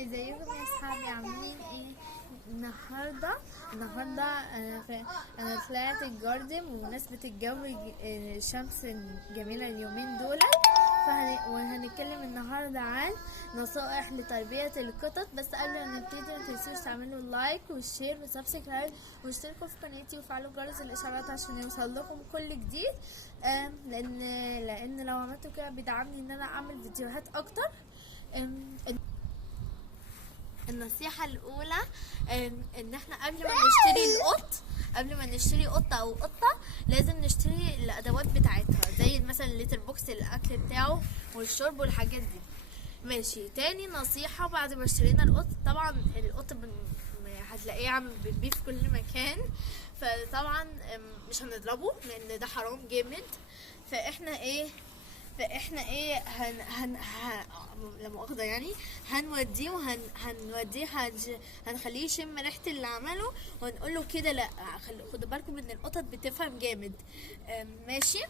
ازيكم يا اصحابي، عاملين ايه؟ النهارده انا طلعت الجاردن بمناسبه الجو الشمس الجميله اليومين دول. وهنتكلم النهارده عن نصائح لتربيه القطط. بس قبل ما نبتدي ما تنسوش تعملوا لايك والشير وسبسكرايب واشتركوا في قناتي وفعلوا جرس الاشعارات عشان يوصل لكم كل جديد. لان لو عملتوا كده بيدعمني ان انا اعمل فيديوهات اكتر. النصيحة الأولى إن احنا قبل ما نشتري قطة أو قطة لازم نشتري الأدوات بتاعتها، زي مثلا الليتر بوكس، الأكل بتاعه والشرب والحاجات دي. ماشي. تاني نصيحة بعد ما اشترينا القط، طبعا القط هتلاقيه عم بيبيه في كل مكان، فطبعا مش هنضربه لأن ده حرام جامد. فاحنا ايه لا مؤاخذة يعني هنوديه هنخليه يشم ريحة اللي عمله، وهنقول له كده لا خدوا بالكم ان القطط بتفهم جامد. ماشي.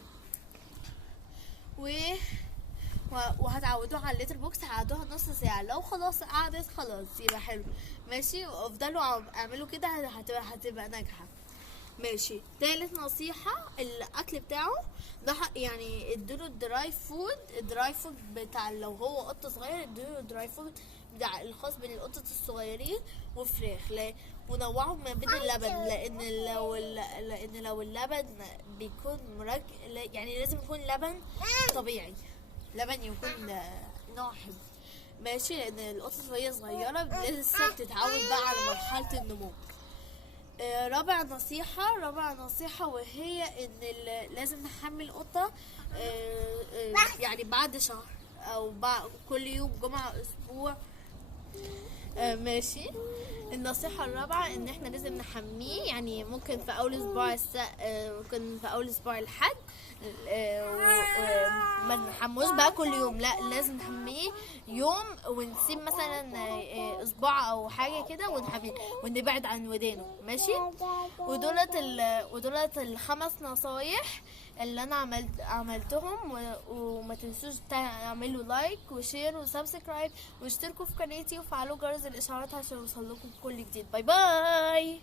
وهتعودوها على الليتر بوكس، هتقعدوها نص ساعة، لو خلاص قعدت خلاص يبقى حلو. ماشي. وافضلوا اعملوا كده هتبقى ناجحة. ماشي. تالت نصيحة الاكل بتاعه ده يعني ادوله الدراي فود بتاع، لو هو قطة صغير ادوله الدراي فود بتاع الخاص بالقطط الصغيرين وفراخ. ونوعوا ما بين اللبن، لان لو اللبن بيكون يعني لازم يكون لبن طبيعي، لبن يكون نوع حلو. ماشي. لان القطط وهي صغيرة لسه بتتعود بقى على مرحلة النمو. رابع نصيحة وهي ان لازم نحمل القطة يعني بعد شهر او كل يوم جمعة اسبوع. ماشي. النصيحة الرابعة ان احنا لازم نحميه، يعني ممكن في اول اسبوع ممكن في اول اسبوع الحد ما نحموش بقى كل يوم، لا لازم نحميه يوم ونسيب مثلا اسبوع او حاجة كده ونحميه ونبعد عن ودانه. ماشي. ودولت الخمس نصايح اللي انا عملتهم. وما تنسوش تعملوا لايك وشير وسبسكرايب واشتركوا في قناتي وفعلوا جرس الاشعارات عشان يوصل لكم كل جديد. باي باي.